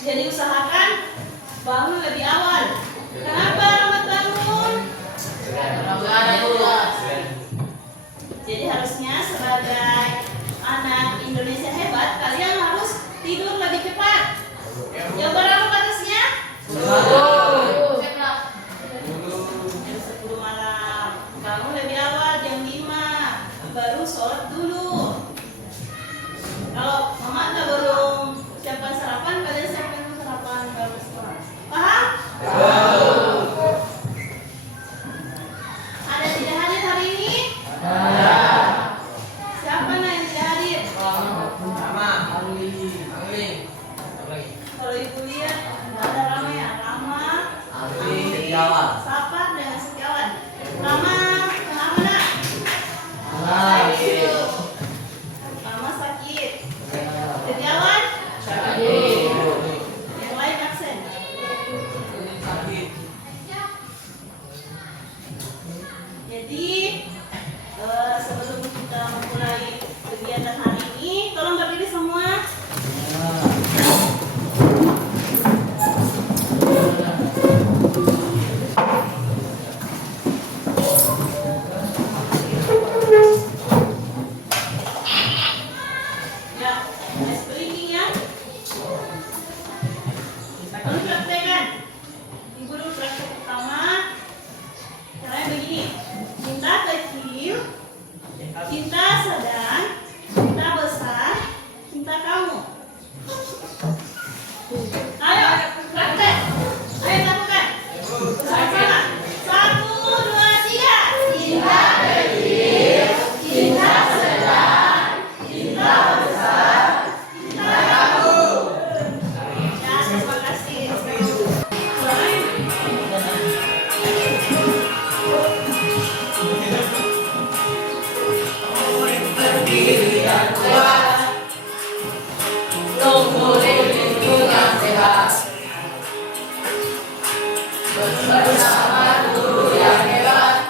Jadi usahakan bangun lebih awal. Kenapa lambat bangun? Jadi harusnya sebagai anak Indonesia hebat, kalian harus tidur lebih cepat. Jam berapa batasnya? 10 malam. Bangun lebih awal jam 5. Baru sholat dulu. Kalau mama anda belum siapkan sarapan, kalian siapkan sarapan baru sekolah. Paham? Ada tidak hadir hari ini? Siapa yang tidak hadir? Kalau ibu lihat ada Rama ya, Rama, Safar dengan Setiawan. Rama, kenapa nak? Sakit. Rama sakit. Setiawan? Yang lain absen. Jadi sebelum kita memulai kegiatan hari ini, tolong berdiri semua. Ya, ice breaking ya. Lalu praktekkan. Ibu dulu praktek pertama. Caranya begini. Cinta kecil, cinta sedang, cinta besar, cinta kamu. Ayo, praktek. Ayo lakukan. Sama-sama. 1, 2, 3. Cinta kecil, cinta sedang, cinta besar, cinta kamu. Ya, terima kasih.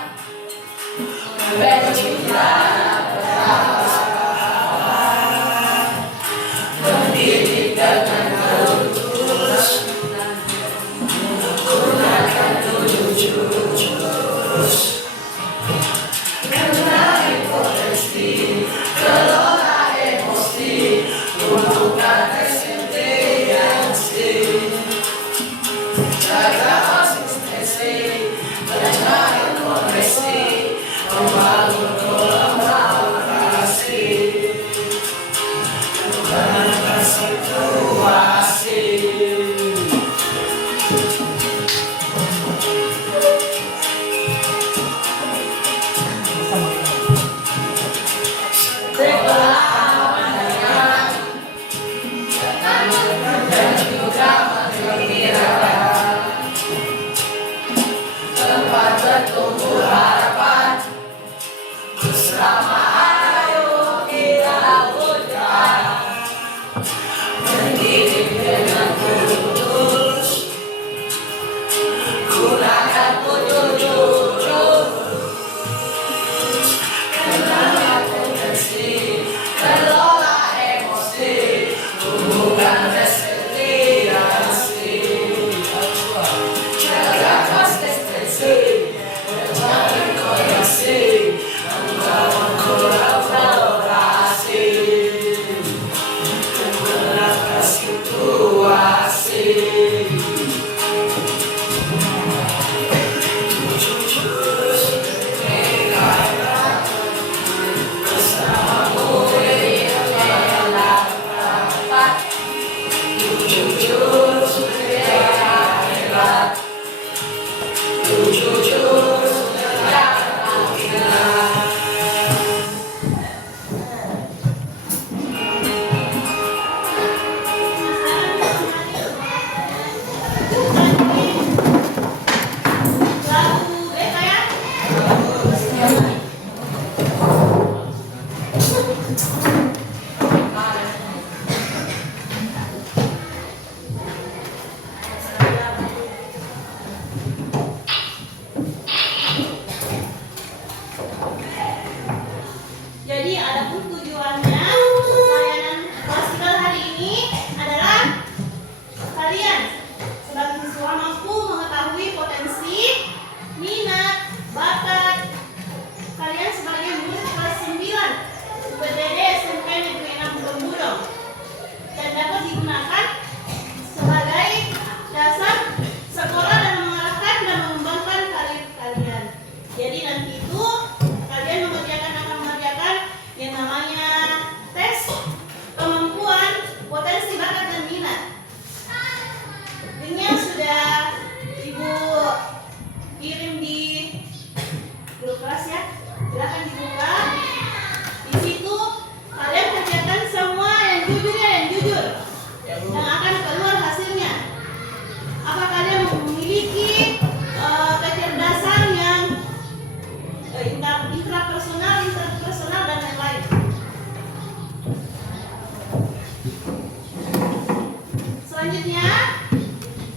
Selanjutnya,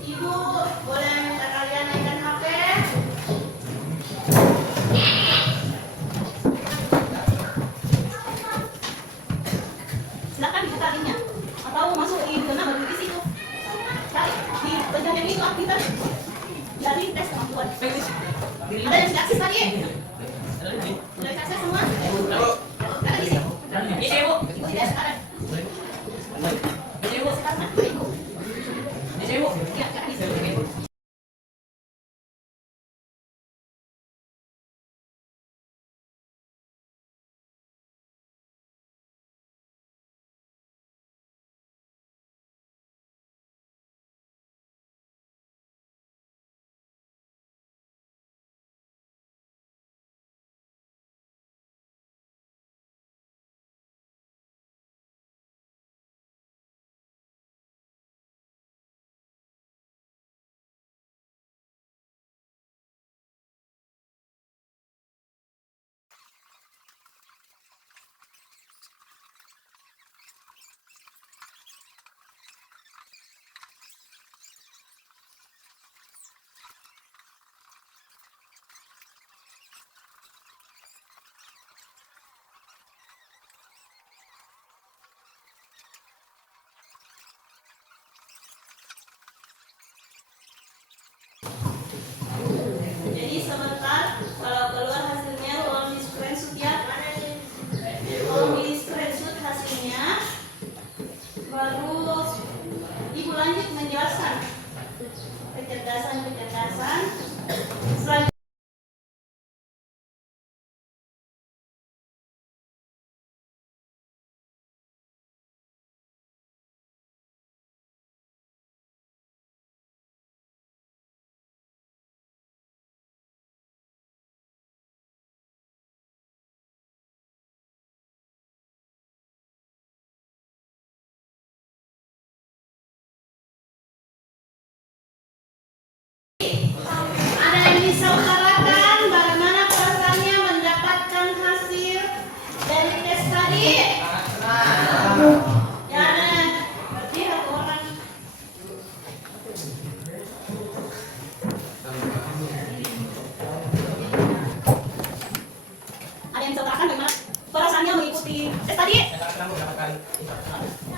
Ibu boleh minta kalian naikkan HP. Silakan dibuka linknya atau masuk di zona baru di situ. Cari di bagian yang itu aktifkan. Jadi tes kemampuan. Ada yang sudah akses tadi? Sudah akses semua? Ada di sini. Ini Bu. Ibu tidak sekarang. Ini Bu sekarang. Ibu. Ini Bu. Ya, di sini. Jadi sebentar, kalau keluar hasilnya tolong di screenshot ya. Tolong di screenshot hasilnya, baru Ibu lanjut menjelaskan kecerdasan. Selanjutnya ada yang bisa utarakan bagaimana perasaannya mendapatkan hasil dari tes tadi? Ya, berarti satu orang. Ada yang bisa utarakan bagaimana perasaannya mengikuti tes tadi?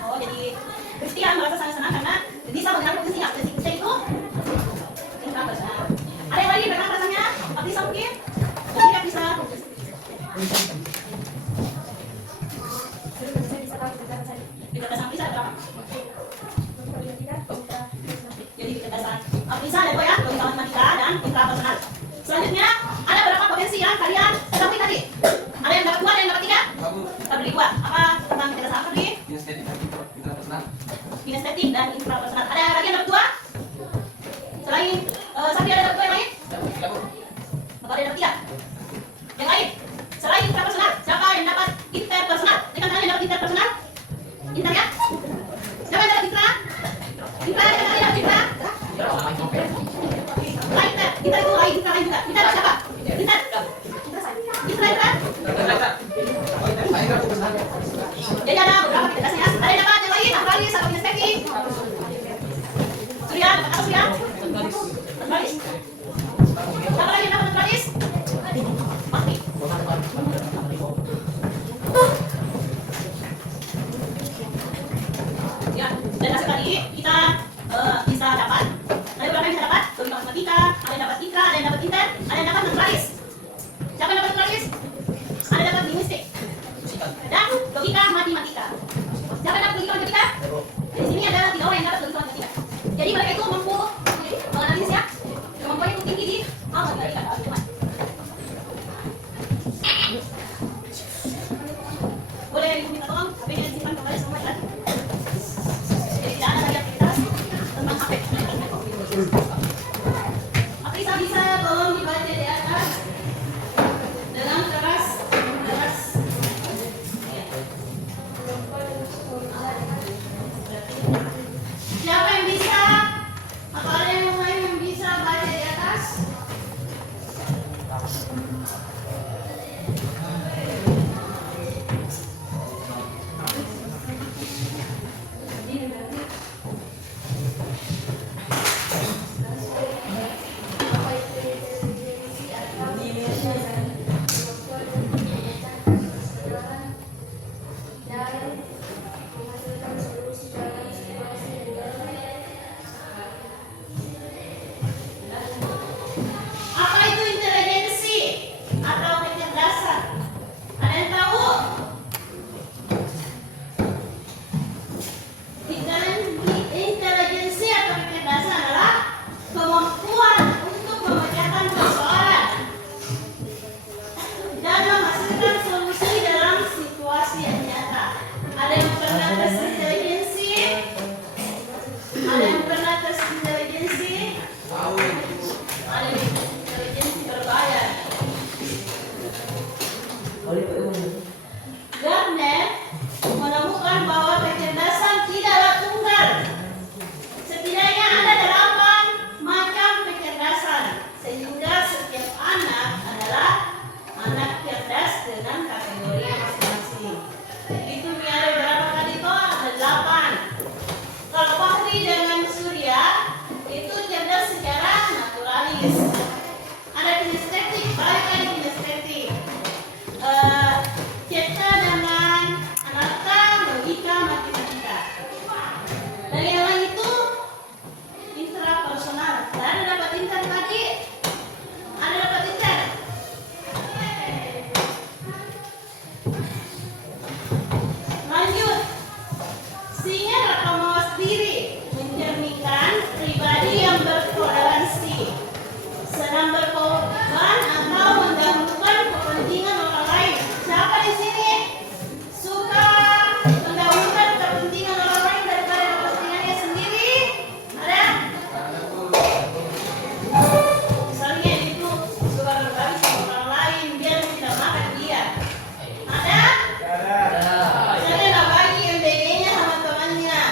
Oh, jadi Christian merasa sangat senang karena bisa mengenali potensi itu. Ada yang lagi bagaimana rasanya? Bisa mungkin? Tidak bisa. Kecerdasan bisa berapa? Jadi kecerdasan bisa ada dua ya, logika matematika dan intrapersonal. Selanjutnya ada berapa potensi yang kalian temui tadi? Ada yang dapat 2, ada yang dapat 3? Dapat 2. Apa tentang kecerdasan apa tadi? Kinestetik dan intrapersonal. Ada lagi yang dapat 2? Selain Sapi ada dapat 2 yang lain? Apa ada yang dapat 3? Yang lain? Selain intrapersonal, siapa yang dapat interpersonal? Rekan kalian yang dapat interpersonal? Inter ya? Siapa yang dapat intra? Intra, rekan kalian dapat intra? Lain inter, inter itu lain, intra lain juga. Inter siapa? Inter? Intra? Jadi ada beberapa kecerdasan ya. Ada yang dapat yang lain? Naturalis atau kinestetik? Surya, apa Surya? Naturalis. Siapa lagi yang dapat naturalis? Pasti. Ya, dan hasil tadi kita bisa dapat. Ada berapa yang bisa dapat? Logika matematika, ada yang dapat intra, ada yang dapat inter, ada yang dapat naturalis. Siapa yang dapat naturalis? Ada yang dapat linguistik. Dan logika matematika. Siapa yang dapat logika matematika? Di sini ada 3 orang yang dapat logika matematika. Jadi mereka itu mampu menganalisis ya. Kemampuannya itu tinggi di matematika. Boleh Ibu minta tolong HP-nya disimpan kembali semua ya. Jadi tidak ada lagi aktivitas tentang HP. Aktivitas bisa tolong dibaca di atas dengan keras. Siapa yang bisa? Atau ada yang lain yang bisa baca di atas? dengan Surya itu cerdas secara naturalis. Ada kinestetik, balik lagi kinestetik. Cipta dengan anata, logika, matematika. Dan yang lain itu intrapersonal. Ada dapat inter tadi? Ada dapat inter? Lanjut. Singa atau mawas diri mencerminkan pribadi yang bertoleransi, senang berkorban atau mendahulukan kepentingan orang lain. Siapa di sini suka mendahulukan kepentingan orang lain daripada kepentingannya sendiri? Ada? Misalnya itu suka berbagi sama orang lain biar tidak makan dia. Ada? Misalnya nggak bagi MBG-nya sama temannya.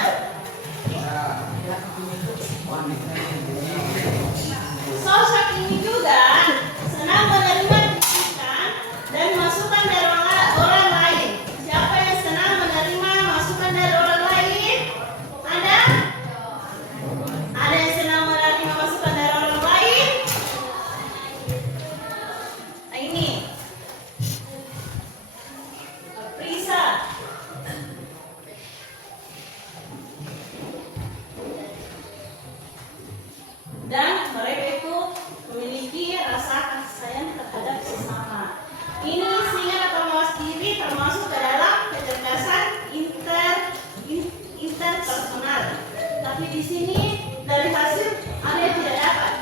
Sosok ini juga senang menerima kritikan dan masukan dari orang lain. Siapa yang senang menerima masukan dari orang lain? Ada? Ada yang senang menerima masukan dari orang lain? Nah, ini Prisa. Dan mereka itu memiliki rasa kasih sayang terhadap sesama. Ini singa atau mawas diri termasuk ke dalam kecerdasan interpersonal. Tapi di sini dari hasil ada yang tidak dapat.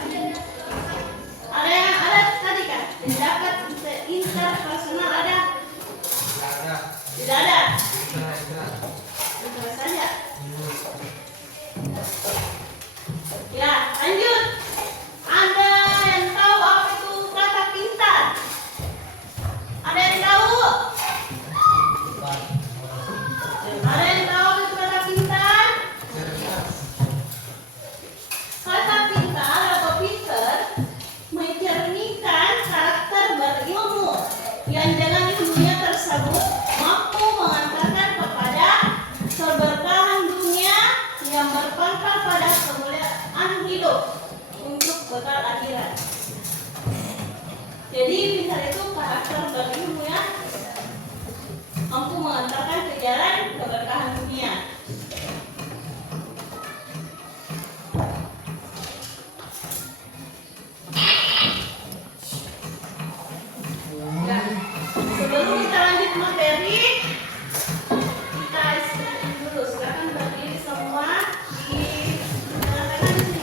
Ada yang ada tadi kan? Tidak dapat interpersonal ada? Tidak ada. Terus saja. Ya, lanjut. Ada yang tahu apa itu kata pintar? Ada yang tahu? Ada yang tahu apa itu kata pintar? Kata pintar atau pinter mencerminkan karakter berilmu yang dengan ilmunya tersebut mampu mengantarkan kepada keberkahan dunia yang berpangkal pada kemuliaan hidup untuk bekal akhirat. Jadi pintar itu karakter berilmu ya, mampu mengantarkan ke jalan keberkahan dunia. Nah, sebelum kita lanjut materi, kita istirahat dulu. Silakan berdiri semua di tengah-tengah sini.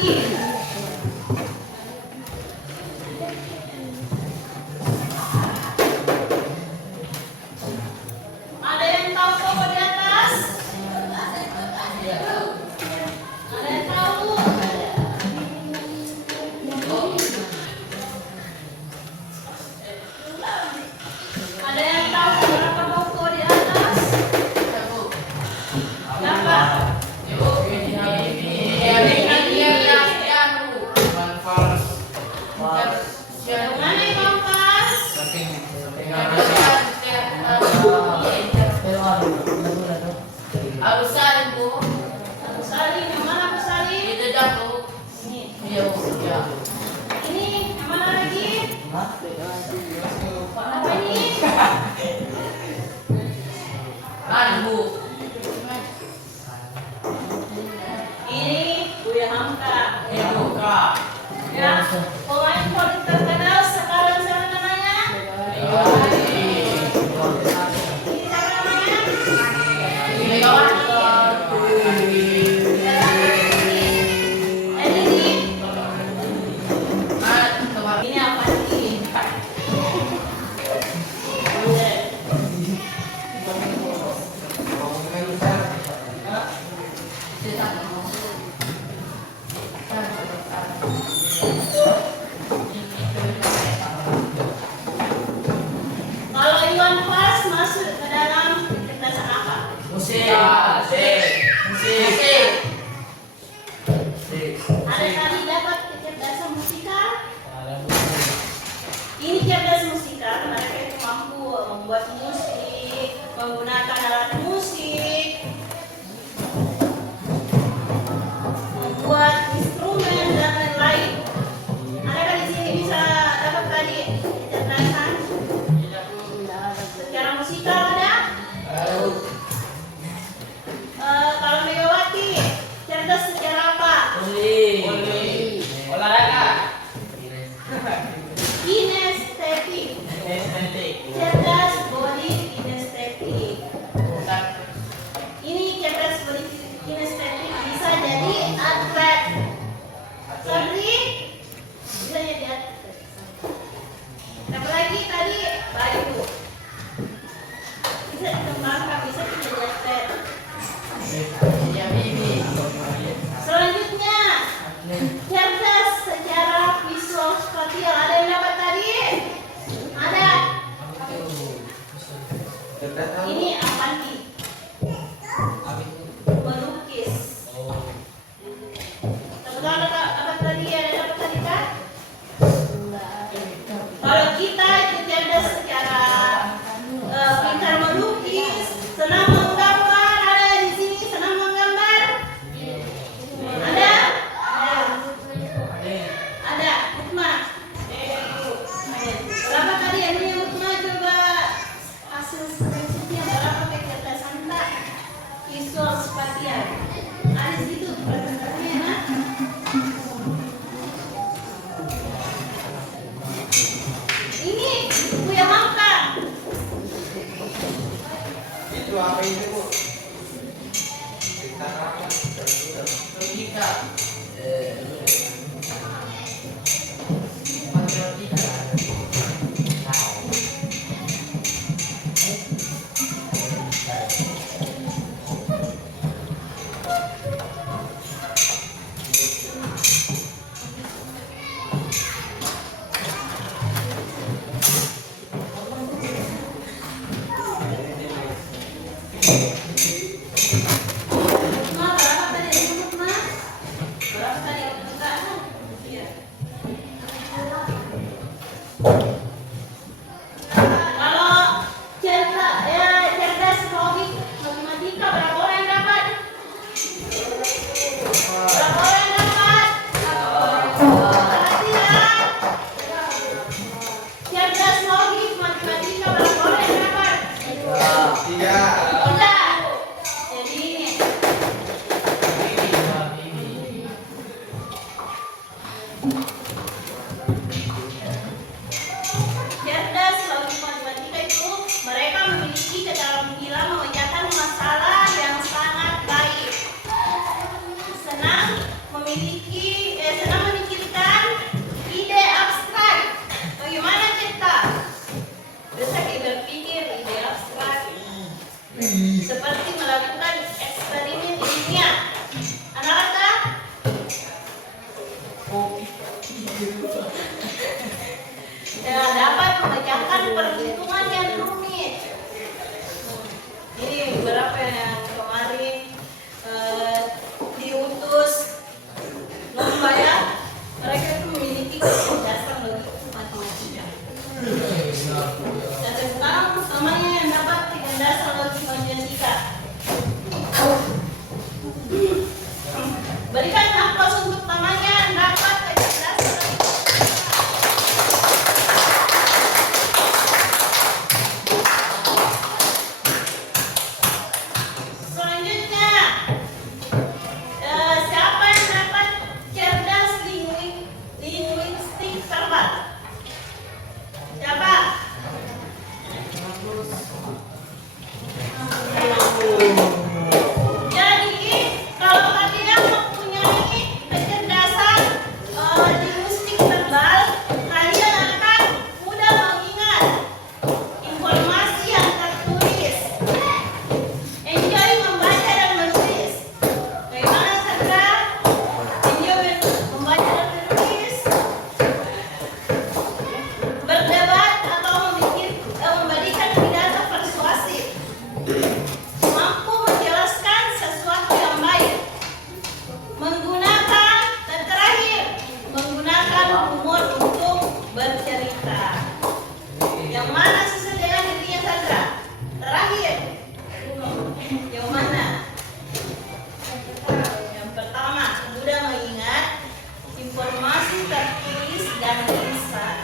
lagi. Ada yang tahu toko di atas? Ada yang tahu? Ada yang tahu berapa toko di atas? Berapa? Yang mana yang kompas? Abu Salim, yang mana Abu Salim? Ini. Ini, yang mana lagi? Apa ini? Ini Buya Hamka. Ya, pemain politik terkenal sekarang siapa namanya? Ini siapa namanya? Ini apa sih? Kalau Iwan Fals masuk ke dalam kecerdasan apa? Ada tadi dapat kecerdasan musika. Ini cerdas musika, mereka itu mampu membuat musik, menggunakan alat musik, membuat instrumen dan lain-lain. Adakah di sini bisa dapat tadi kecerdasan secara musikal ada? Kalau Megawati cerdas secara apa? Kinestetik. Cerdas body kinestetik. Ini cerdas body kinestetik bisa jadi atlet. Sabri bisa jadi atlet. Apa lagi tadi? Bayu. Bisa dikembangkan, bisa jadi atlet. Selanjutnya cerdas secara visual spatial. Ada yang dapat tadi? Ada. Ini apa nih? Melukis. Teman-teman dapat tadi? Ada dapat tadi kan? Kalau kita itu cerdas secara pintar melukis, senang menggambar. Ada di sini senang menggambar? Ada? Ada. Hukma. Berapa tadi yang punya Hukma? Coba hasil skripsinya berapa kecerdasan tak? Visual spatial. Ada di situ presentasinya, nah. Ini Buya Hamka. Itu apa ini, Bu? Hukma berapa tadi? Hukma berapa tadi? Iya. Kalau cerdas logik matematika berapa orang yang dapat? Berapa orang yang dapat? Perhatian. Cerdas logik matematika berapa orang yang dapat? Tiga. Udah. Jadi ini. Cerdas logik matematika itu mereka memiliki keterampilan memecahkan masalah yang sangat baik. Senang memiliki bercerita. Yang mana sesuai dirinya Sandra? Terakhir. Yang mana? Yang pertama, mudah mengingat, informasi tertulis dan lisan.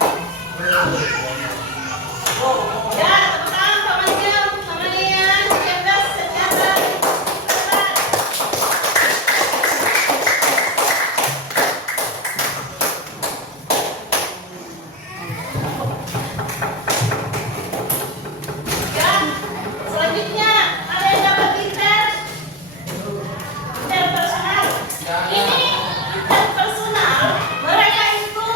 Ya, tepuk tangan Pak Manjam, sama Lian, cerdas, sejahtera. Ya, selanjutnya ada yang dapat interpersonal. Ini interpersonal, mereka itu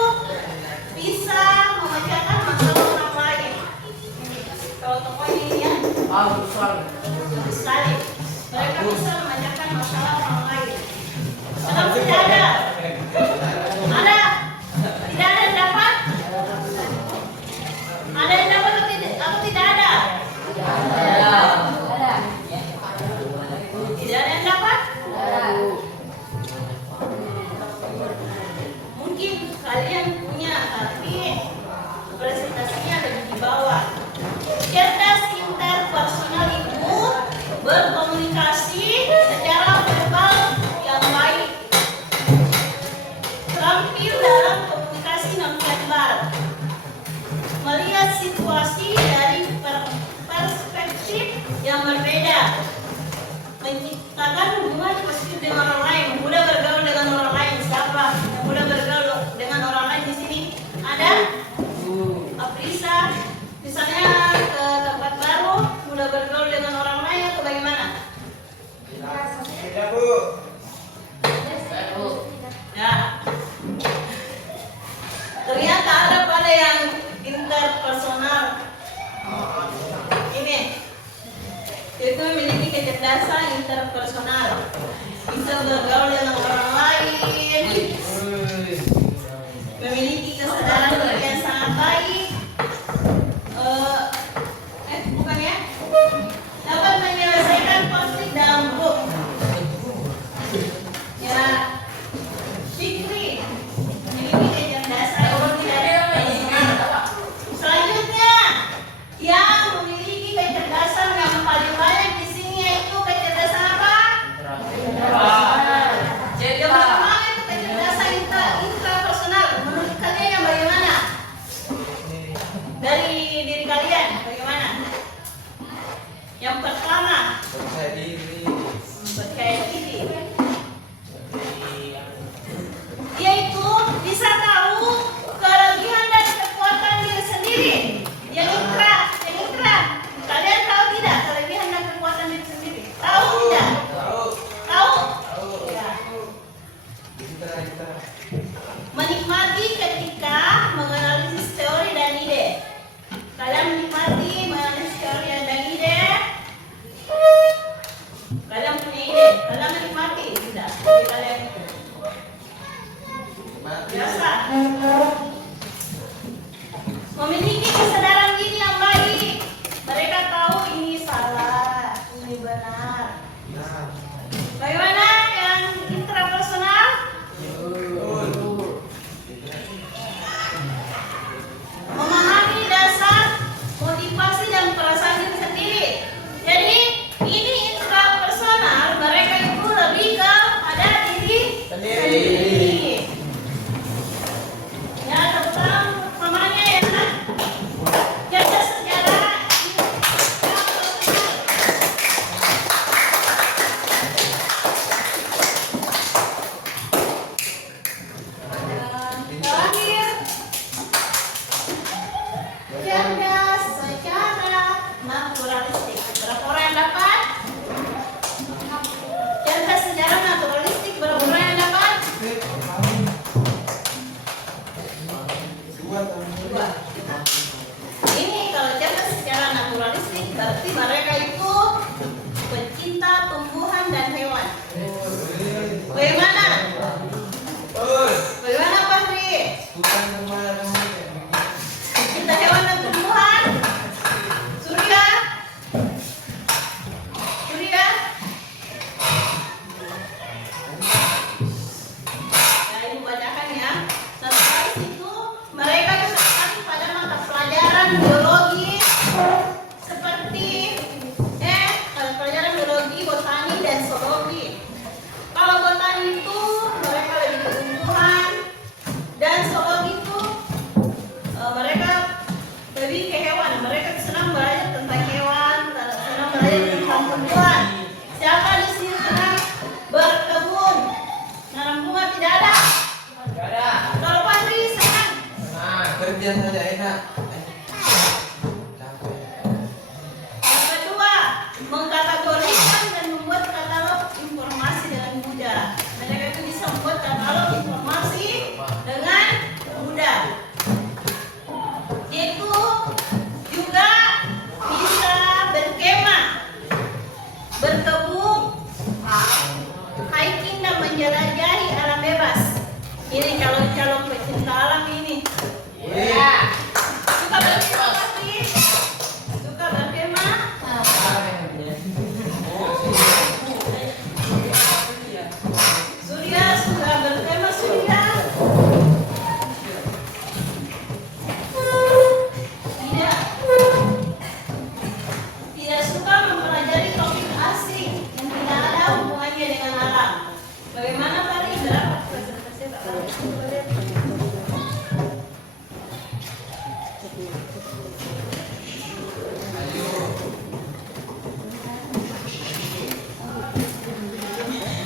bisa memecahkan masalah orang lain. Kalau tokohnya ini ya, bagus sekali. Mereka bisa memecahkan masalah orang lain. Kenapa tidak ada? Ada? Tidak ada yang dapat? Ada yang dapat atau tidak ada? Tidak ada yang dapat? Mungkin kalian punya, tapi presentasinya ada di bawah. Cerdas interpersonal itu berkomunikasi secara verbal yang baik, terampil dalam komunikasi non-verbal, melihat situasi dari perspektif yang berbeda, menciptakan hubungan positif dengan orang lain, mudah bergaul dengan orang lain. Siapa yang mudah bergaul dengan orang lain di sini? Ada? Aprisa, misalnya ke tempat baru, mudah bergaul dengan orang lain atau bagaimana? Tidak, Bu. Ya. Ternyata ada pada yang interpersonal. Ini itu memiliki kecerdasan interpersonal, bisa bergaul dengan orang lain, memiliki kesadaran diri yang sangat baik. Bukan ya? Dapat menyelesaikan konflik dalam grup. Ya, Fikri memiliki kecerdasan interpersonal. Selanjutnya, yang memiliki kecerdasan yang paling banyak di sini yaitu kecerdasan apa? Yang pertama itu kecerdasan intrapersonal. Menurut kalian yang bagaimana? Dari diri kalian bagaimana? Yang pertama, Percaya diri. percaya diri. Yaitu bisa tahu kelebihan dan kekuatan diri sendiri. Yang intra. Kalian tahu tidak kelebihan dan kekuatan diri sendiri? Tahu tidak? Tahu. Tahu? Tahu. Ya. Kita. Menikmati ketika menganalisis teori dan ide. Kalian menikmati menganalisis teori dan ide. Kalian punya ide. Kalian menikmati tidak? Jadi kalian itu Mati. biasa. Memiliki kesadaran diri yang baik. Mereka tahu ini salah, ini benar. Nah. Bagaimana yang intrapersonal? Memahami dasar motivasi dan perasaan diri sendiri. Jadi ini intrapersonal, mereka itu lebih ke pada diri sendiri. Ya, tepuk tangan mamanya ya. Jaga sejarah terakhir, cerdas secara naturalistik. Berapa orang yang dapat? Cerdas secara naturalistik, berapa orang yang dapat? pengertian saja enak. Capek. Yang kedua, mengkategorikan dan membuat katalog informasi dengan mudah. Mereka itu bisa membuat katalog informasi dengan mudah. Itu juga bisa berkemah, berkebun, hiking dan menjelajahi alam bebas. Ini calon-calon pecinta alam ini. Ya. Suka berkemah pasti? Suka berkemah? Surya suka berkemah Surya? Tidak. Tidak suka mempelajari topik asing yang tidak ada hubungannya dengan alam. Bagaimana Pak Rindra? Presentasi Pak.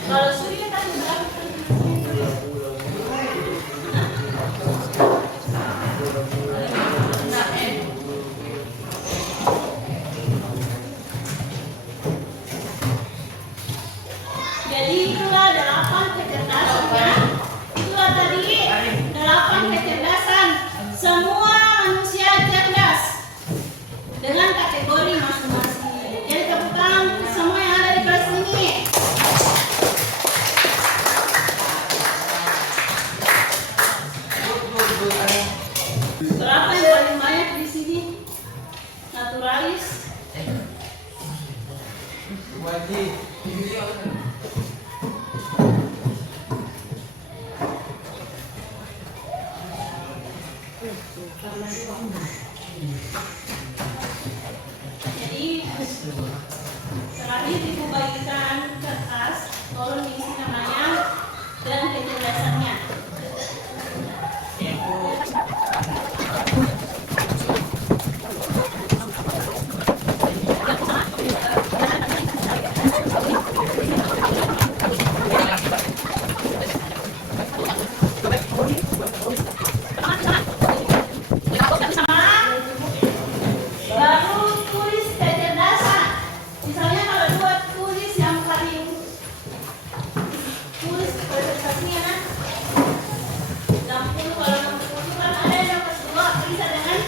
Kalau Surya kan berapa? Jadi itulah 8 kecerdasannya. Itulah tadi 8 kecerdasan. Semua manusia cerdas dengan kategori masing-masing. Jadi tepuk tangan semua yang ada di kelas ini. Berapa yang paling banyak di sini? Naturalis. Wajib. Jadi terakhir ibu bagikan kertas, tolong diisi namanya dan kecerdasannya. Baru tulis kecerdasan. Misalnya kalau buat tulis yang paling tulis presentasinya 60, kalau 60 kan ada yang dapat 2 bisa dengan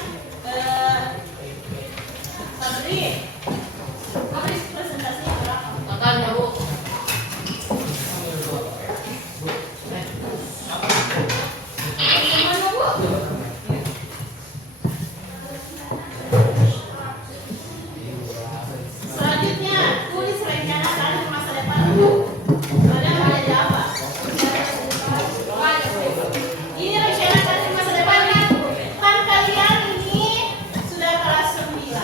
Fabri. Fabri presentasinya berapa? Makanya Bu. Gimana Bu? Selanjutnya, tulis rencana kalian ke masa depan. Kalian mau jadi apa? Ini rencana kalian ke masa depan kan? Kan kalian ini sudah kelas 9.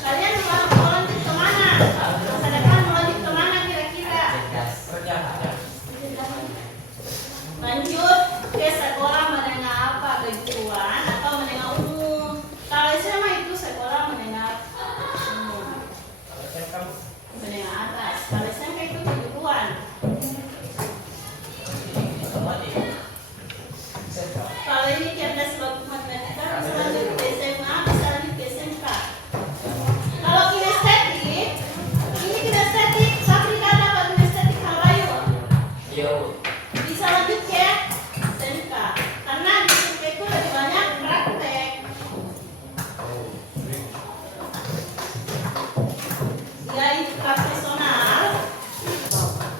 Kalian mau lanjut kemana? Masa depan mau lanjut kemana kira-kira? Lanjut ke sekolah menengah apa? Kejuruan atau menengah umum? Kalau SMA itu sekolah menengah umum. Menengah atas. Kalau SMP itu kejuruan. Kalau ini cerdas bagus matematika bisa lanjut ke SMA, bisa lanjut ke SMK. Kalau kinestetik, ini kinestetik, Afrika dapat kinestetik Hawaii. Bisa lanjut ke SMK. Karena di SMK itu lebih banyak praktek. Selain profesional,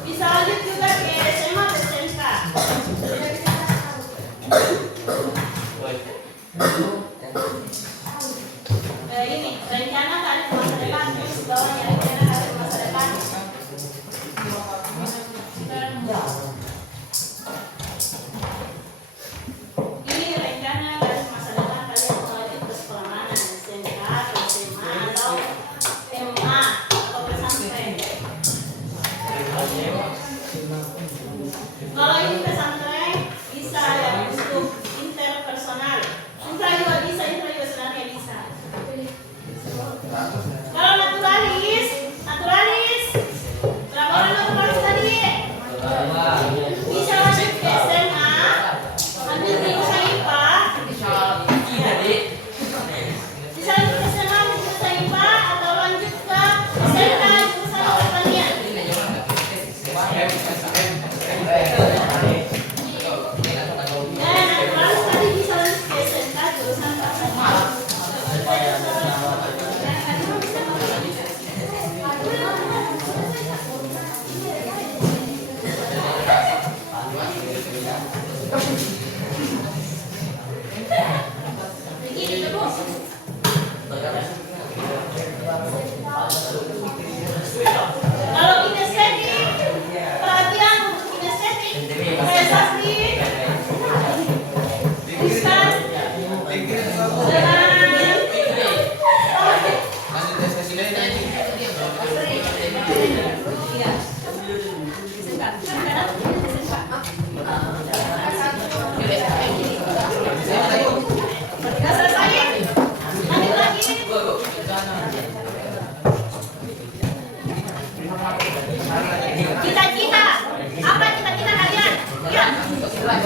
bisa lanjut juga ke SMA atau SMK. Ini rencana kalian ke masa depan, terus bawahnya rencana kalian ke masa depan.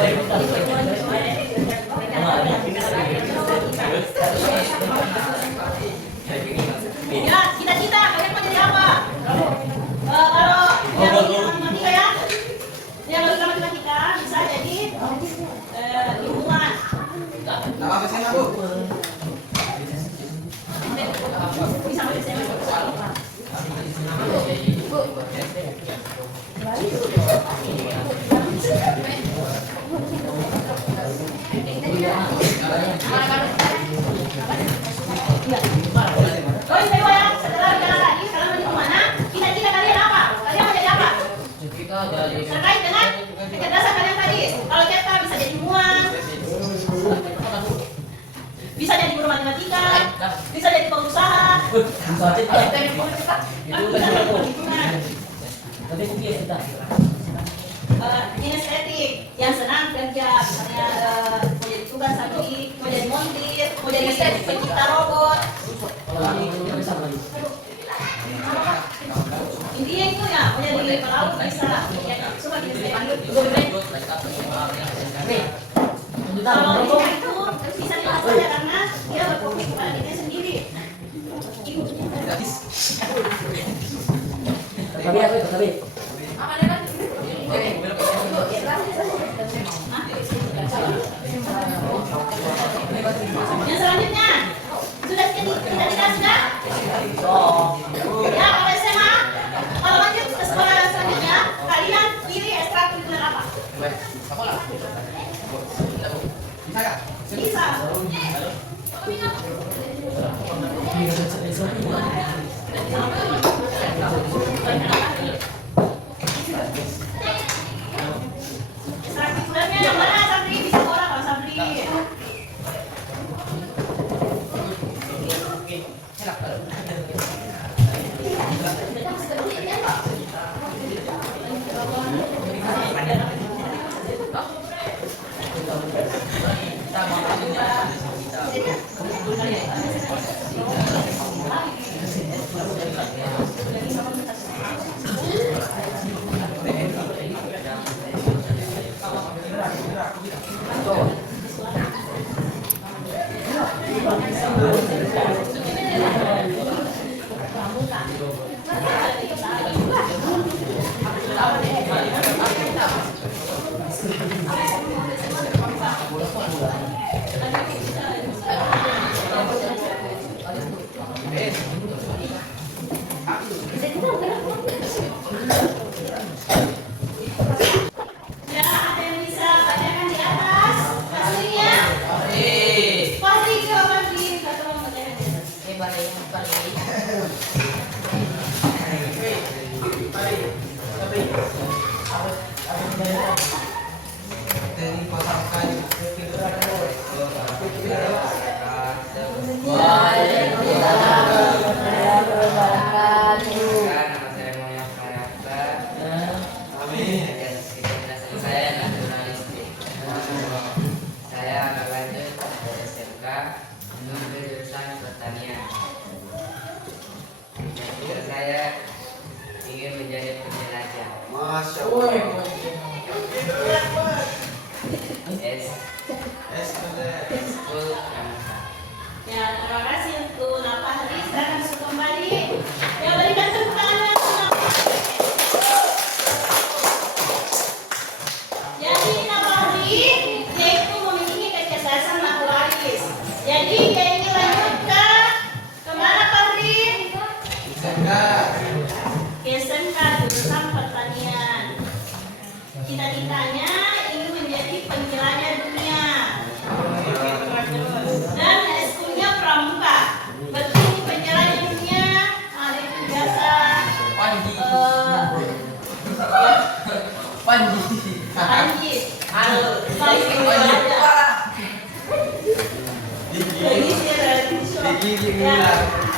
Ya, cita-cita kalian mau jadi apa? Kalau yang matematika ya, yang logika matematika bisa jadi lingkungan. Apa kesana, Bu? Bisa mau jadi Oh, ini saya ya. Setelah bicara tadi, sekarang mau di mana? Cita-cita kalian apa? Kalian mau jadi apa? Terkait dengan kecerdasan kalian tadi. Kalau kita bisa jadi ilmuwan, bisa jadi guru matematika, bisa jadi pengusaha. Ini estetik, yang senang kerja, misalnya mau jadi tukang sabri, mau jadi montir, mau jadi pencipta robot. Intinya itu ya, mau jadi pelaut bisa. Ya, coba kita lanjut. Kalau itu bisa dibahas saja karena dia berfokus kepada diri sendiri. Yang selanjutnya sudah cita-cita sudah? Ya, kalau SMA, kalau lanjut ke sekolah selanjutnya, kalian pilih ekstrakurikuler apa? Bisa. Ekstrakurikulernya yang mana, Sabri? Bisa orang kalau Sabri? Ya, ada yang bisa bacakan di atas hasilnya? Fahri, coba Fahri. Kata mau bacakan di atas. Materi kotakan. Nama saya Muhammad Farahba. Amin. Saya naturalistik. Saya akan lanjut ke SMK mengambil jurusan pertanian. Cita-cita saya ingin menjadi penjelajah. Masya Allah. School Pramuka. Ya, terima kasih untuk Fahri. Silakan duduk kembali. Ya, berikan tepuk tangan. Jadi Fahri, dia itu memiliki kecerdasan naturalis. Jadi dia ingin lanjut ke mana Fahri? Ke SMK jurusan pertanian. Cita-citanya ingin menjadi penjelajah dunia. Dan eskulnya pramuka. Betul penjelajah dunia. Ada yang biasa. Panji. Halo.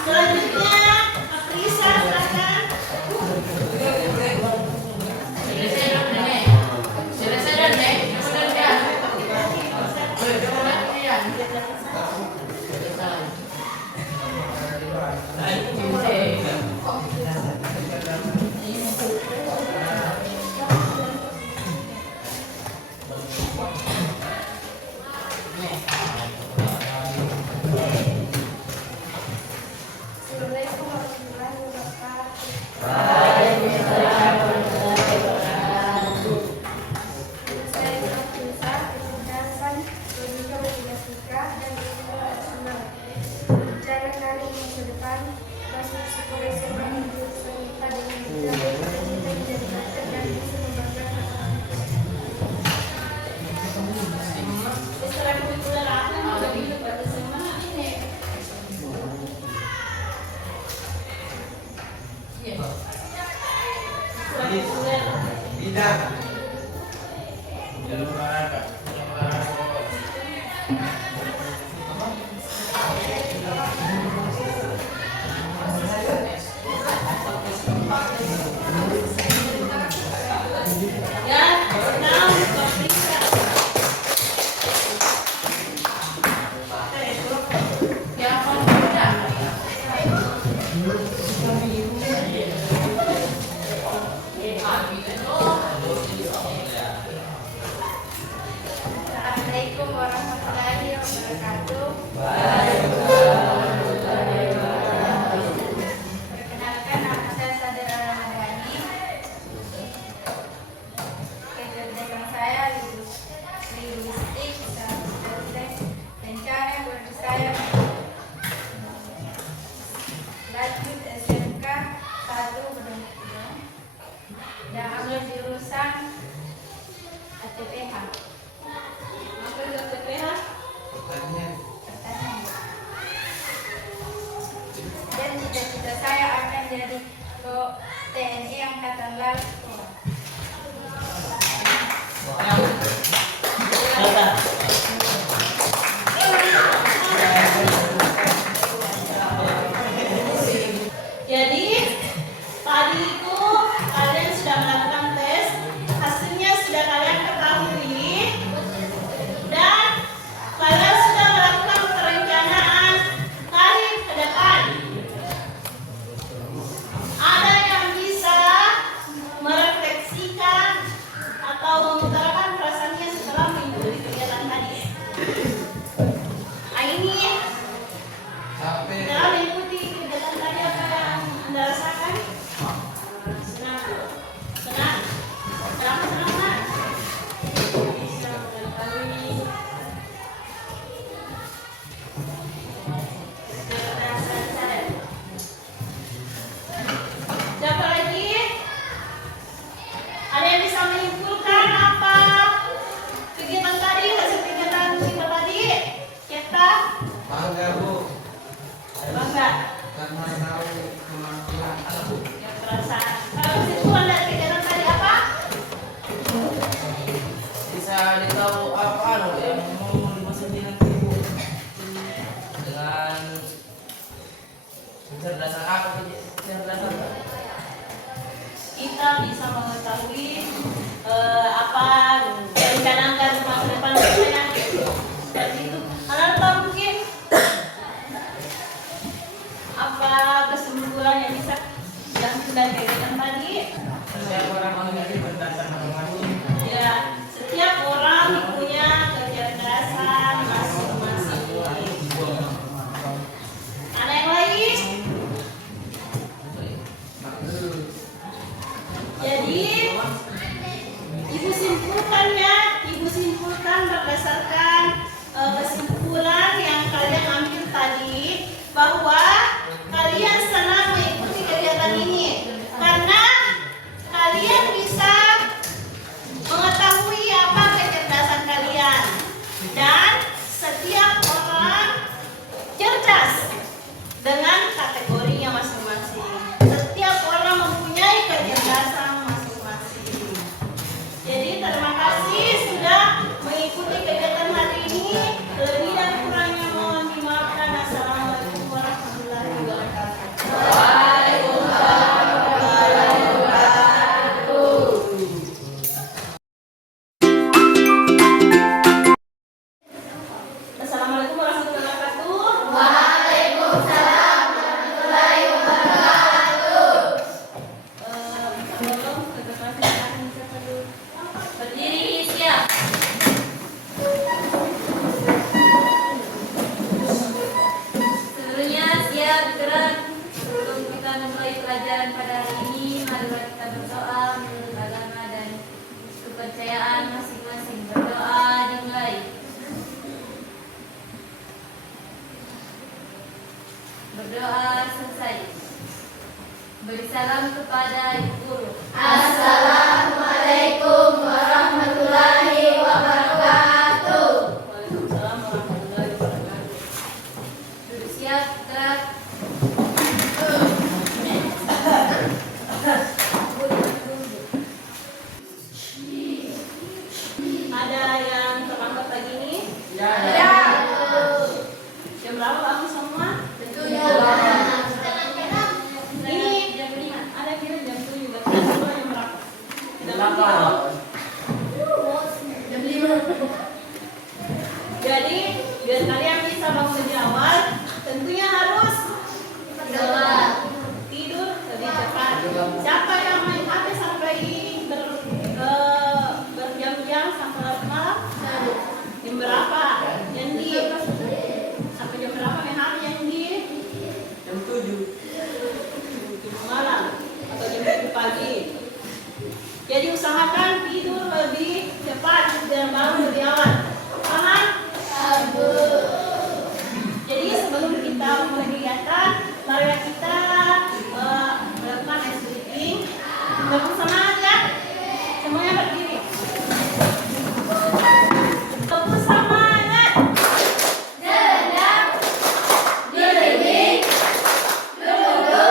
Selanjutnya, Aprisa, silakan. Assalamualaikum warahmatullahi wabarakatuh. Saya Nafisa, penjelasan logika matematika dan ilmu rasional. Cara kali masa depan masuk sekolah SMA jurusan IPA dengan menjadi dokter dan bisa membanggakan orang tua. Ekstrakurikuler apa yang ada di depan SMA ini? Ekstrakurikuler. Bidang. Ya, now periksa. Ya, kalau tidak. Assalamualaikum warahmatullahi wabarakatuh. Perkenalkan, nama saya Sadera Ramadhani. Kegiatan saya linguistik, rencana bagi saya lanjut SMK 1 Bedong dan ambil jurusan ATPH. Apa itu TPH? Pertanian. Dan cita-cita saya akan jadi ke TNI Angkatan Laut. Jadi tadi itu kalian sudah melakukan tes, hasilnya sudah kalian ketahui, dan kalian sudah melakukan perencanaan karir ke depan. Ada yang bisa merefleksikan atau mengutarakan perasaannya setelah mengikuti kegiatan tadi. Nah, ini Sampai. dalam mengikuti kegiatan tadi apa yang Anda rasakan? Senang, senang, senang, senang, senang. Bisa mengetahui kecerdasan saya. Siapa lagi? Ada yang bisa menyimpulkan apa kegiatan tadi, hasil kegiatan kita tadi? Kita Bangga, Bu. bangga. Karena tahu kemampuan aku. Yang perasaan. Kalau kesimpulan dari kegiatan tadi apa? Bisa ditahu apa yang mau dimasukin nanti Bu dengan kecerdasan apa kecerdasan Kita bisa mengetahui apa rencanakan masa depan kita seperti itu. Atau mungkin apa kesimpulan yang bisa diambil dari kegiatan tadi? setiap orang memiliki berdasarkan masing-masing. Ya, setiap orang punya kecerdasan masing-masing. Ada yang lain? Jadi, ibu simpulkan Beri salam kepada Ibu Guru. Assalamualaikum warahmatullahi wabarakatuh. Waalaikumsalam warahmatullahi wabarakatuh. Duduk siap, gerak. Ada yang terlambat pagi ini? Ya. Jam berapa bangun semua? Ini ada kira jam 7, berarti sekolah jam berapa? Jam 5. Jadi biar kalian bisa bangun lebih awal, tentunya harus tidur lebih cepat. Siapa yang main HP sampai berjam-jam sampai larut malam? Jam berapa? Jadi sampai jam berapa main HP Jadi Jam 7. malam atau jam 7 pagi. Jadi usahakan tidur lebih cepat dan bangun lebih awal. Paham? Jadi sebelum kita mulai kegiatan, mari kita melakukan ice breathing. Tepuk semangat ya. Semuanya berdiri. Tepuk semangat. Ya, ada lagi. Tepuk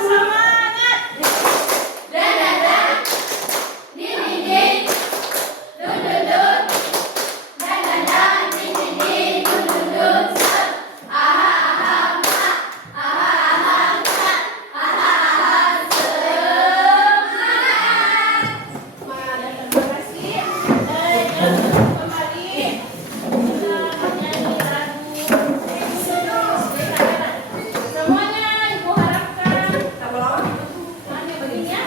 semangat. Terima kasih. Kembali kita menyanyi lagu. Semuanya Ibu harapkan hanya begini ya.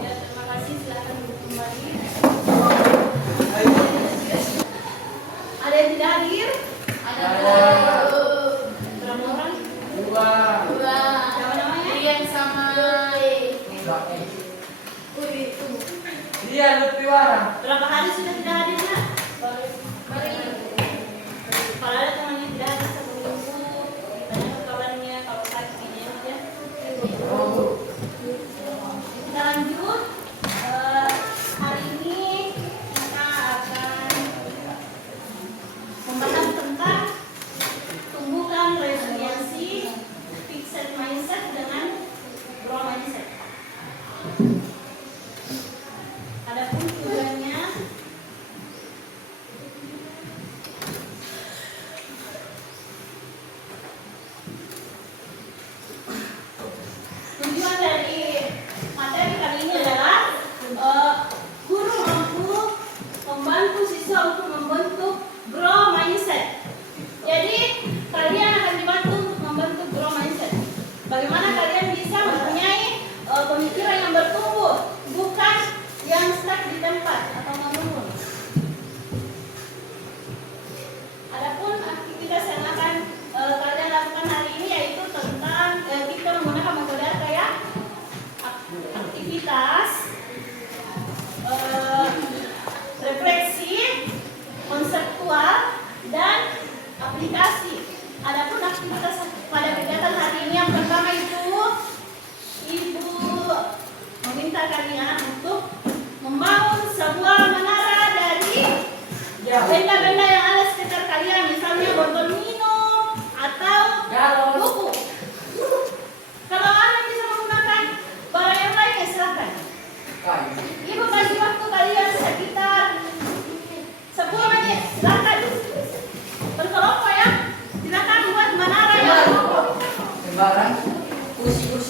Ya, terima kasih. Silakan duduk kembali. Ada yang tidak hadir? Ada. Berapa orang? 2. Siapa namanya? Rian sama Dia Lutfi Warang. Berapa hari sudah tidak hadirnya? Kalau ada temannya tidak ada satu minggu, ditanya ke kawannya, kalau sakit gini aja. Kita lanjut. Hari ini kita akan membahas tentang tumbuhkan resiliensi fixed mindset dengan growth mindset. Adapun tujuannya tujuan dari materi kali ini adalah guru mampu membantu siswa untuk membentuk growth mindset. Jadi kalian akan dibantu untuk membentuk growth mindset. Bagaimana kalian bisa mempunyai pemikiran yang bertumbuh, bukan yang stuck di tempat atau menurun. Adapun aktivitas yang akan kalian lakukan hari ini yaitu tentang kita menggunakan metode kayak aktivitas refleksi, konseptual, dan aplikasi. Adapun aktivitas pada kegiatan hari ini yang pertama itu Ibu meminta kalian untuk membangun sebuah menara dari benda-benda yang ada sekitar kalian, misalnya botol minum atau buku. Kalau kalian bisa menggunakan barang yang lain, ya silahkan. Ibu bagi waktu kalian sekitar 10 menit, silahkan. Berkelompok ya, silahkan buat menara yang Sembarang kursi-kursi.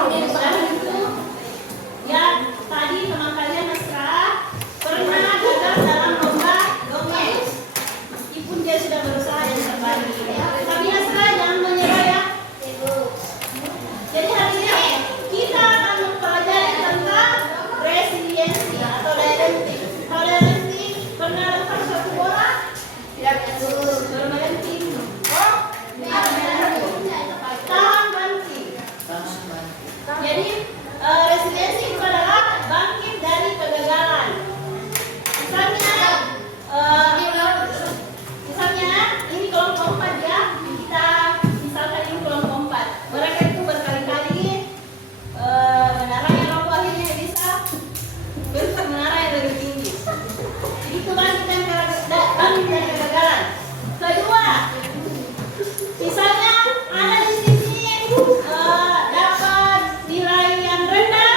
Dan itu, ya tadi teman kalian Nasra pernah gagal dalam lomba dongeng. Meskipun dia sudah berusaha yang terbaik. Tapi Nasra jangan menyerah ya. Jadi hari ini kita akan mempelajari tentang resiliensi atau daya lenting. Kalau daya lenting pernah lempar suatu bola? Tidak betul. Belum lenting. Oh, tahan banting. Jadi resiliensi itu adalah bangkit dari kegagalan. Misalnya ini kelompok 4 ya. Kita misalkan ini kelompok 4. Mereka itu berkali-kali menara yang roboh akhirnya bisa bentuk menara yang lebih tinggi. Jadi itu bangkit dari kegagalan. Kedua, misalnya ada di sini dapat nilai yang rendah.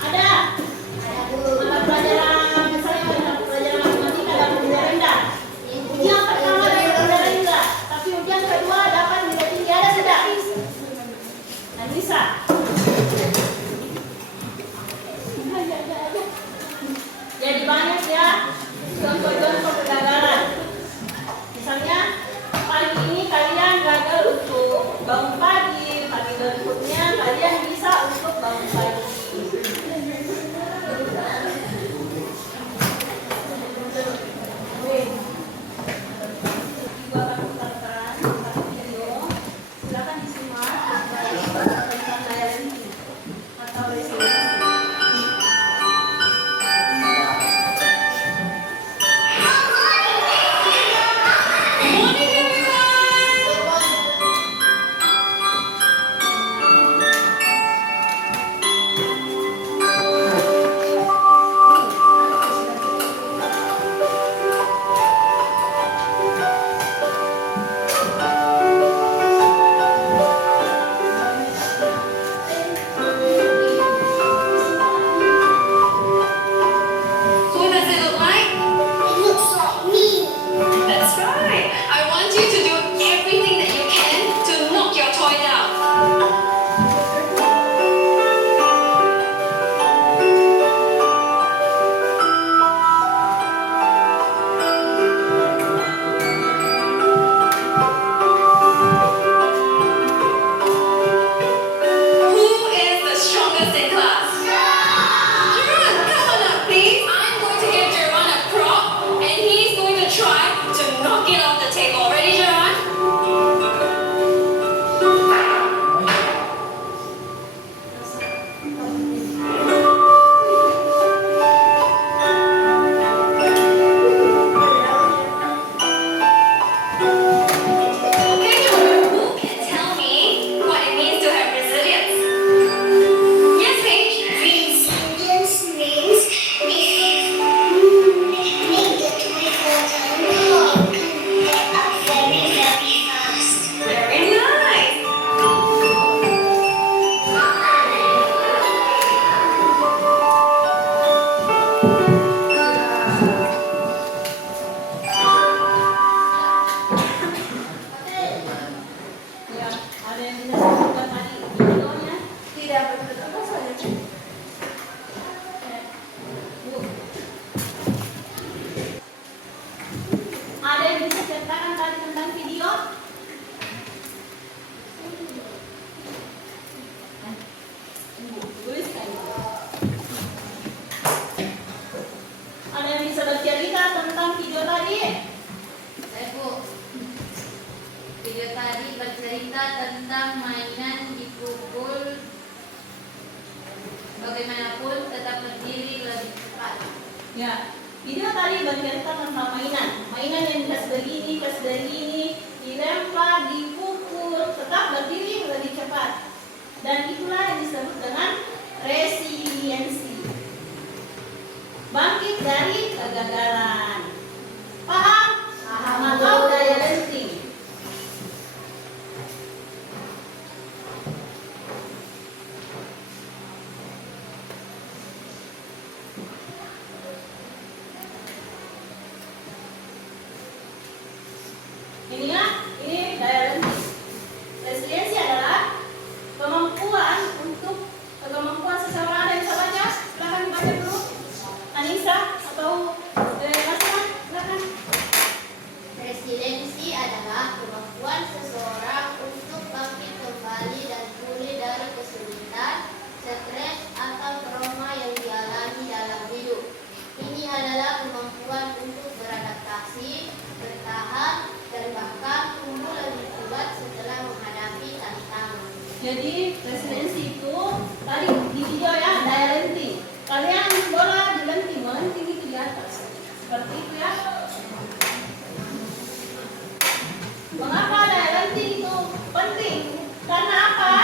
Ada mata pelajaran, misalnya mata pelajaran matematika dapat nilai rendah. Ujian pertama dapat nilai rendah, tapi ujian kedua dapat nilai tinggi. Ada tidak? Dan bisa. Jadi banyak ya contoh-contoh kegagalan. Misalnya pagi ini kalian gagal untuk bangun pagi, pagi berikutnya kalian bisa untuk bangun pagi. Ibu akan putarkan satu video. Silakan disimak tentang daya lenting atau resiliensi. What does it look like? It looks like me. That's right. I want you to do everything that you can to knock your toy down. Who is the strongest in class? Jerron, come on up, please. I'm going to give Jerron a prop, and he's going to try to knock it off the table. Ready, Jerron? Okay, Jerron, who can tell me what it means to have resilience? Yes, Paige. Resilience means if you make the toy fall down, you can get up very, very fast. Very nice. Ya, ada yang bisa sebutkan tadi videonya? Tidak betul apa soalnya? Bu. Ada yang bisa ceritakan tadi tentang video? Bu, tuliskan. Ada yang bisa bercerita tentang video tadi? Saya Bu, video tadi bercerita tentang mainan dipukul bagaimanapun tetap berdiri lebih cepat. Ya, video tadi bercerita tentang mainan. Mainan yang dikasih begini, dilempar, dipukul, tetap berdiri lebih cepat. Dan itulah yang disebut dengan resiliensi. Bangkit dari kegagalan. Paham? Paham. Atau daya lenting. Ini daya lenting. Resiliensi adalah kemampuan Jadi resiliensi itu tadi di video ya, daya lenting. Kalian bola dilenting, melenting itu di atas. Seperti itu ya. Mengapa daya lenting itu penting? Karena apa?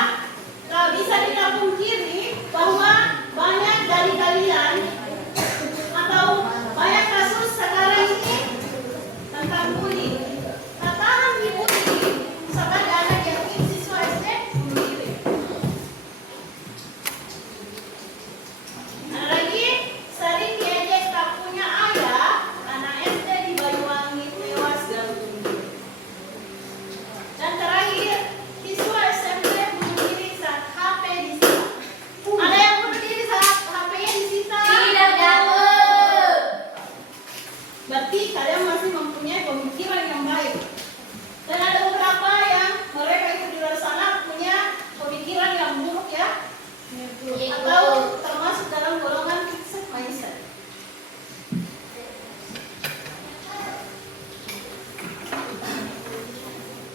Kalau bisa kita pungkiri bahwa banyak dari kalian atau banyak kasus sekarang ini tentang bullying. Katakan dibully sebagai anak yang siswa SD bunuh diri. Ada lagi sering diejek tak punya ayah, anak SD di Banyuwangi tewas gantung diri. Dan terakhir, siswa SMP bunuh diri saat HP disita. Ada yang bunuh diri saat HP-nya disita? Tidak dapat. Berarti kalian masih mempunyai pemikiran yang baik. Dan ada beberapa yang mereka itu di luar sana punya pemikiran yang buruk ya, atau termasuk dalam golongan fixed mindset.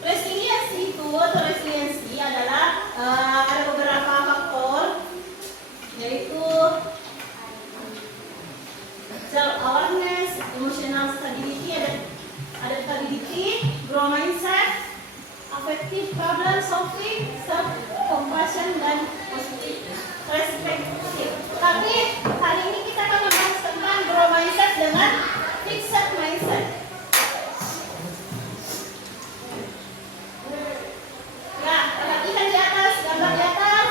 Resiliensi itu atau resiliensi adalah ada beberapa faktor, yaitu self awareness, emotional stability, adaptability, growth mindset, affective problem solving, self compassion, dan positive perspective. Tapi hari ini kita akan membahas tentang growth mindset dengan fixed mindset. Ya, perhatikan di atas, gambar di atas.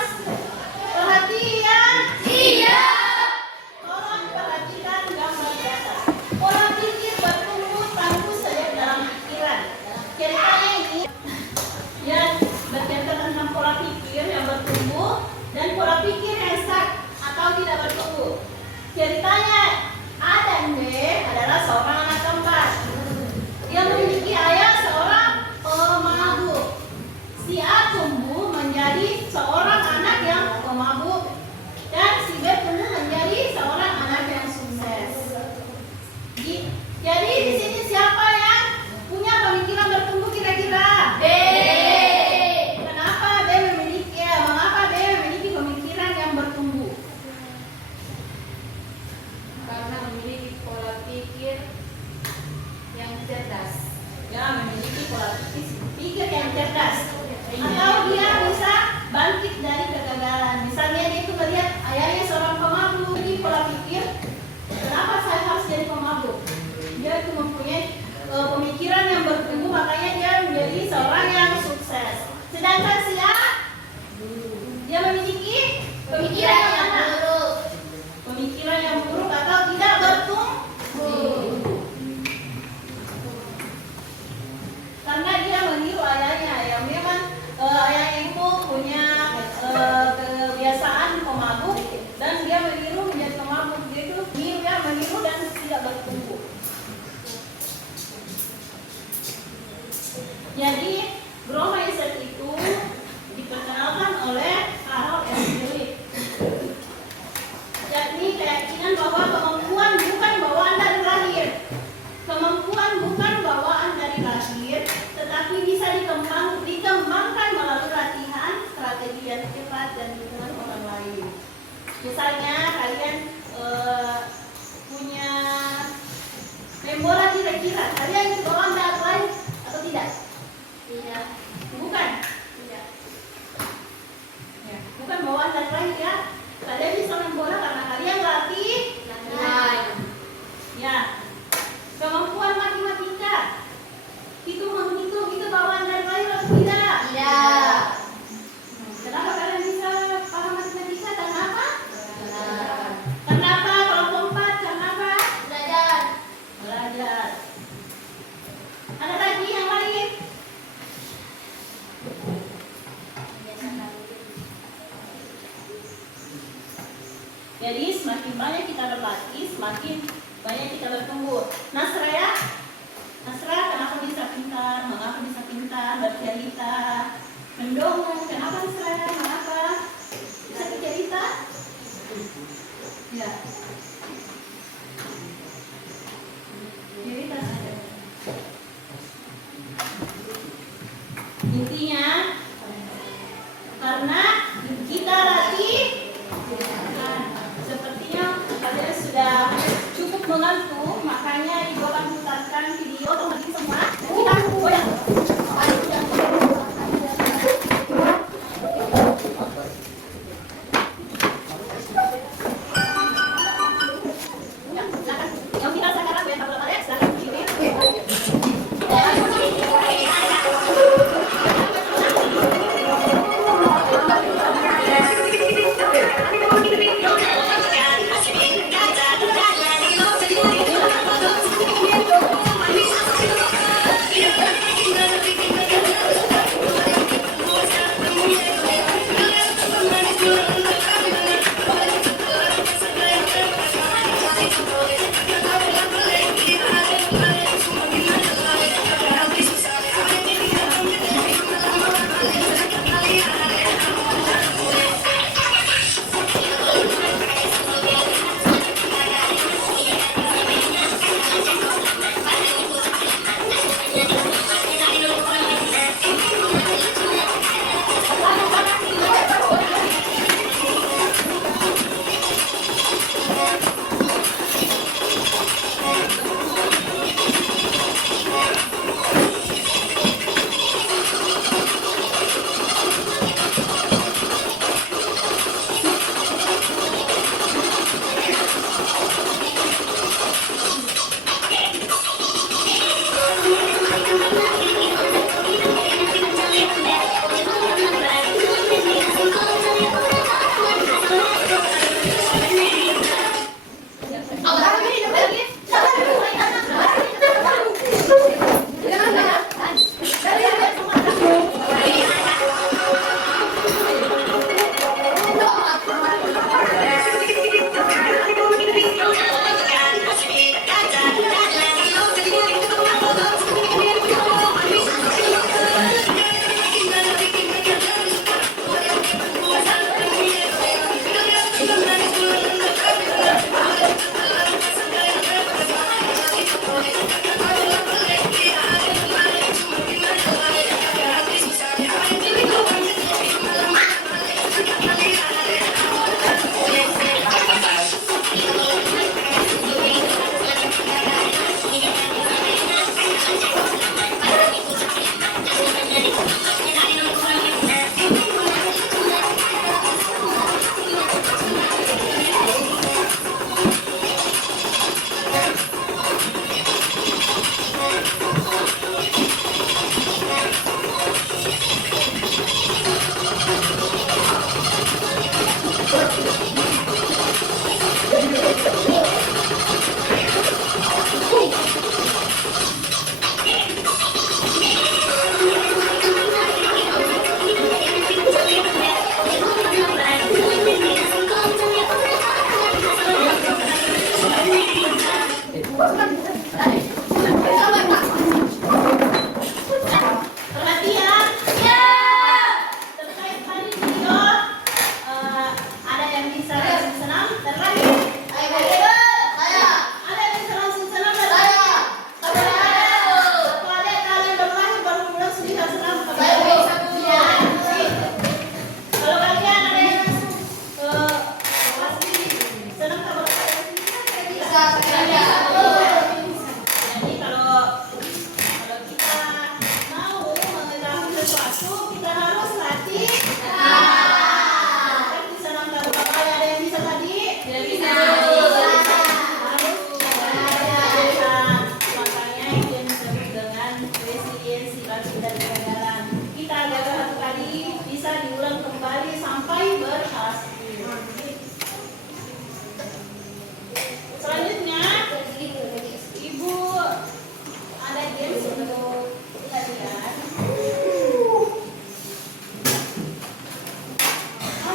Perhatian. Iya. Tolong perhatikan gambar di atas. Pola pikir bertumbuh tanpa sedap dalam pikiran. Ceritanya ini yang bercerita tentang pola pikir yang bertumbuh dan pola pikir yang stuck atau tidak bertumbuh. Ceritanya A dan B adalah seorang anak kembar. Dia memiliki ayah seorang pemabuk. Si A tumbuh menjadi seorang anak yang pemabuk dan si B tumbuh menjadi seorang anak yang sukses. Jadi di sini siapa yang punya pemikiran bertumbuh kira-kira? B. Mengapa B memiliki pemikiran yang bertumbuh? Karena memiliki pola pikir yang cerdas. Ya, memiliki pola pikir yang cerdas. Atau dia bisa bangkit dari kegagalan. Misalnya dia itu melihat ayahnya seorang pemabuk, jadi pola pikir, kenapa saya harus jadi pemabuk? Dia itu mempunyai pemikiran yang bertumbuh, makanya dia menjadi seorang yang sukses. Sedangkan si A, dia memiliki pemikiran yang mana? Pemikiran yang buruk atau tidak bertumbuh. Karena dia meniru ayahnya yang memang ayahnya itu punya kebiasaan pemabuk dan dia meniru menjadi pemabuk. Dia itu meniru dan tidak bertumbuh. Jadi growth mindset itu diperkenalkan oleh Carol S. Dweck, yakni keyakinan bahwa kemampuan bukan bawaan dari lahir. Kemampuan bukan bawaan dari lahir, tetapi bisa dikembangkan melalui latihan, strategi yang tepat, dan dukungan orang lain. Misalnya kalian punya main bola kira-kira, kalian itu bawaan dari lahir atau tidak? Tidak. Bukan. Ya, bukan bawaan dari lahir ya. Kalian bisa main bola karena kalian latih. Ya. Kemampuan matematika, menghitung itu bawaan dari lahir atau tidak? Tidak. Kenapa kalian bisa paham matematika? Karena apa? Benar. Kenapa? Kelompok 4, kenapa? Belajar. Ada lagi yang lain? Jadi semakin banyak kita berlatih, semakin banyak kita bertumbuh. Nasra, kenapa bisa pintar? Mengapa bisa pintar? Bercerita, mendongeng. Kenapa Nasra? Mengapa bisa bercerita? Ya. Cerita saja. Intinya, karena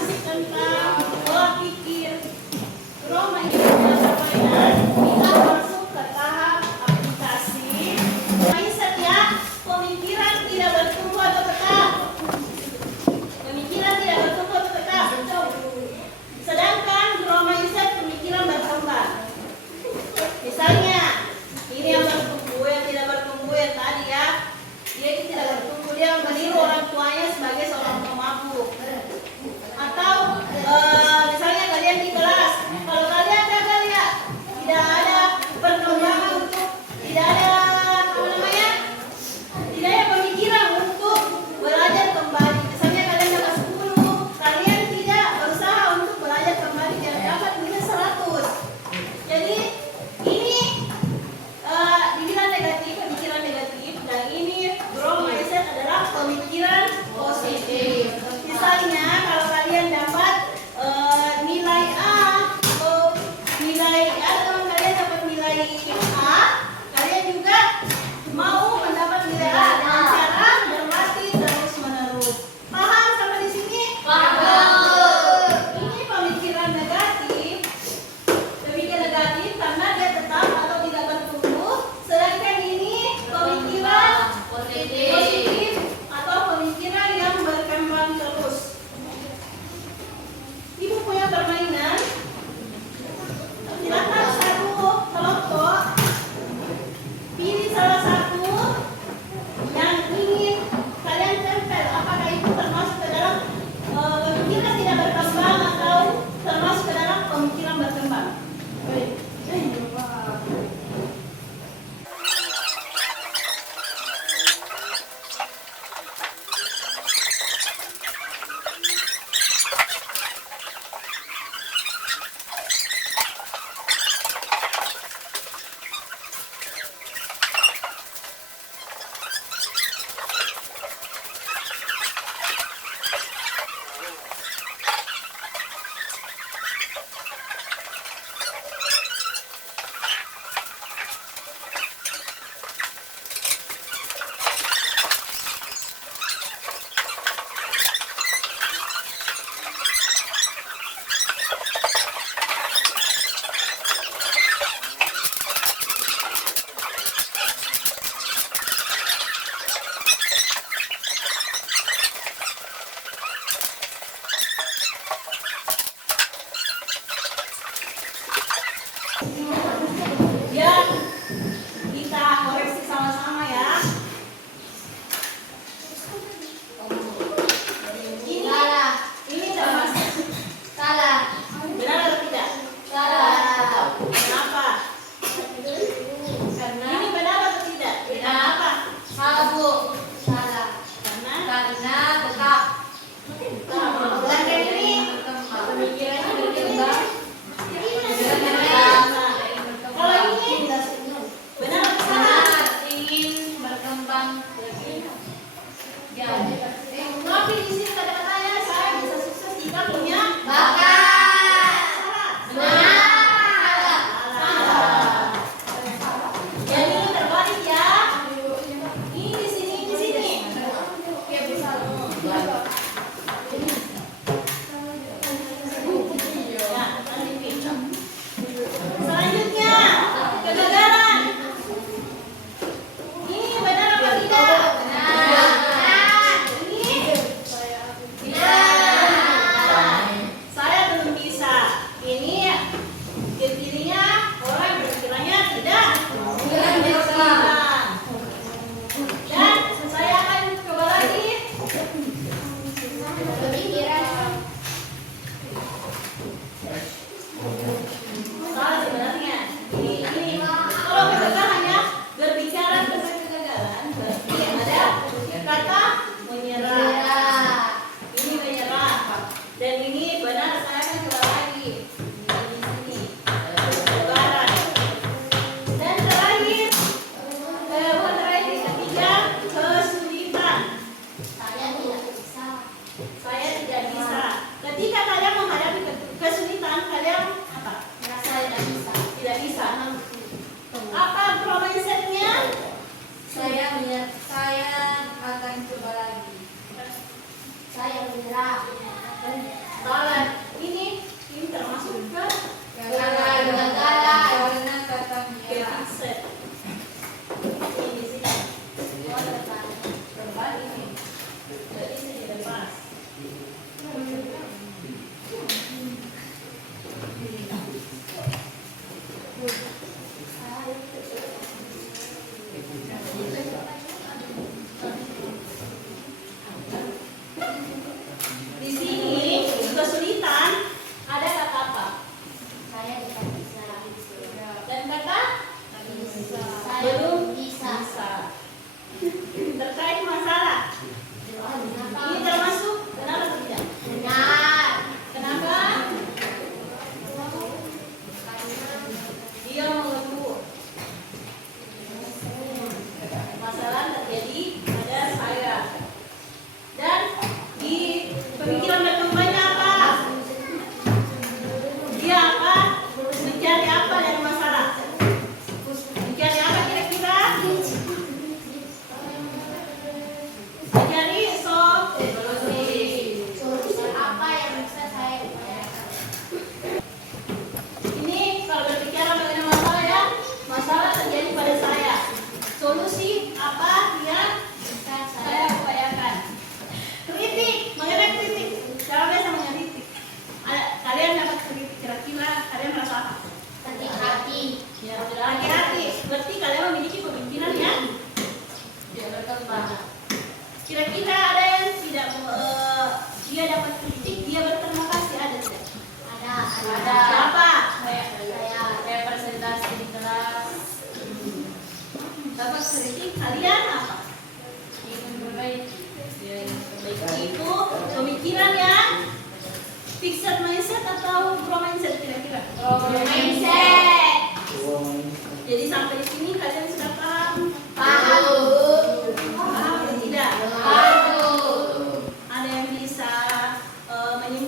asik tentang pola pikir. Trauma itu permainan kita masuk ke tahap aplikasi. Mindset ya, pemikiran tidak bertumbuh atau tetap. Pemikiran tidak bertumbuh atau tetap. Sedangkan growth mindset pemikiran berkembang. Misalnya, ini yang bertumbuh, yang tidak bertumbuh yang tadi ya. Dia itu tidak bertumbuh, dia meniru orang tuanya sebagai seorang pemabuk. Atau misalnya kalian di kelas, kalau kalian gagal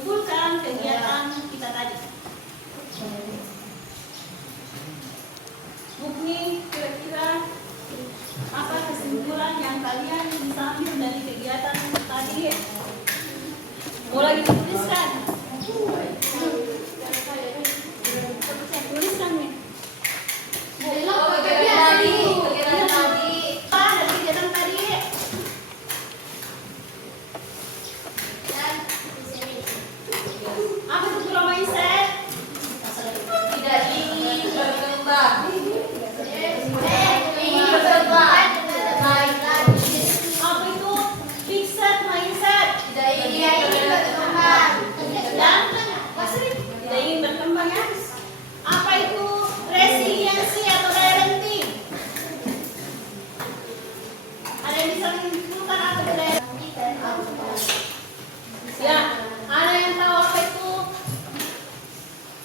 menyimpulkan kegiatan kita tadi. Mungkin kira-kira apa kesimpulan yang kalian bisa ambil dari kegiatan tadi? Mulai dituliskan. Tuliskan nih. Kegiatan tadi. Apa dari kegiatan tadi? Dan di sini. Apa itu grow mindset? Tidak ingin berkembang. Apa itu fixed mindset? Tidak ingin berkembang. Dan tidak ingin berkembang ya. Apa itu resiliensi atau daya renting? Ada yang bisa menyimpulkan apa itu daya renting? Ya, ada yang tahu apa itu?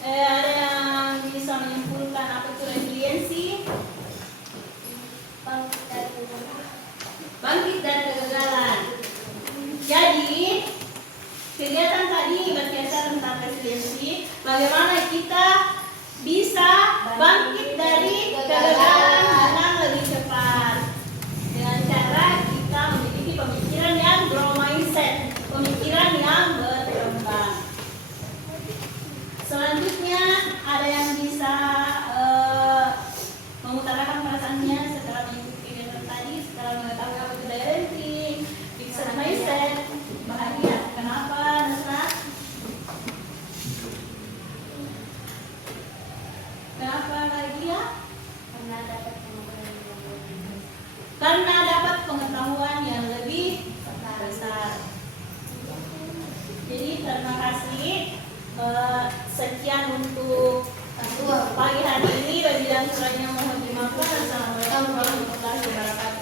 Ada yang bisa menyimpulkan apa itu resiliensi? Bangkit dari kegagalan. Jadi, kegiatan tadi berkaitan tentang resiliensi, bagaimana kita bisa bangkit dari kegagalan dengan lebih cepat dengan cara kita memiliki pemikiran yang grow mindset, pemikiran yang berkembang. Selanjutnya ada yang bisa mengutarakan perasaannya setelah mengikuti kegiatan tadi, setelah mengetahui apa itu daya renting, fixed mindset, bahagia. Kenapa, Nasra? Kenapa bahagia? Karena dapat pengetahuan yang lebih besar. Jadi terima kasih. Sekian untuk pagi hari ini. Bagi yang kurangnya mohon dimaafkan. Assalamualaikum warahmatullahi wabarakatuh.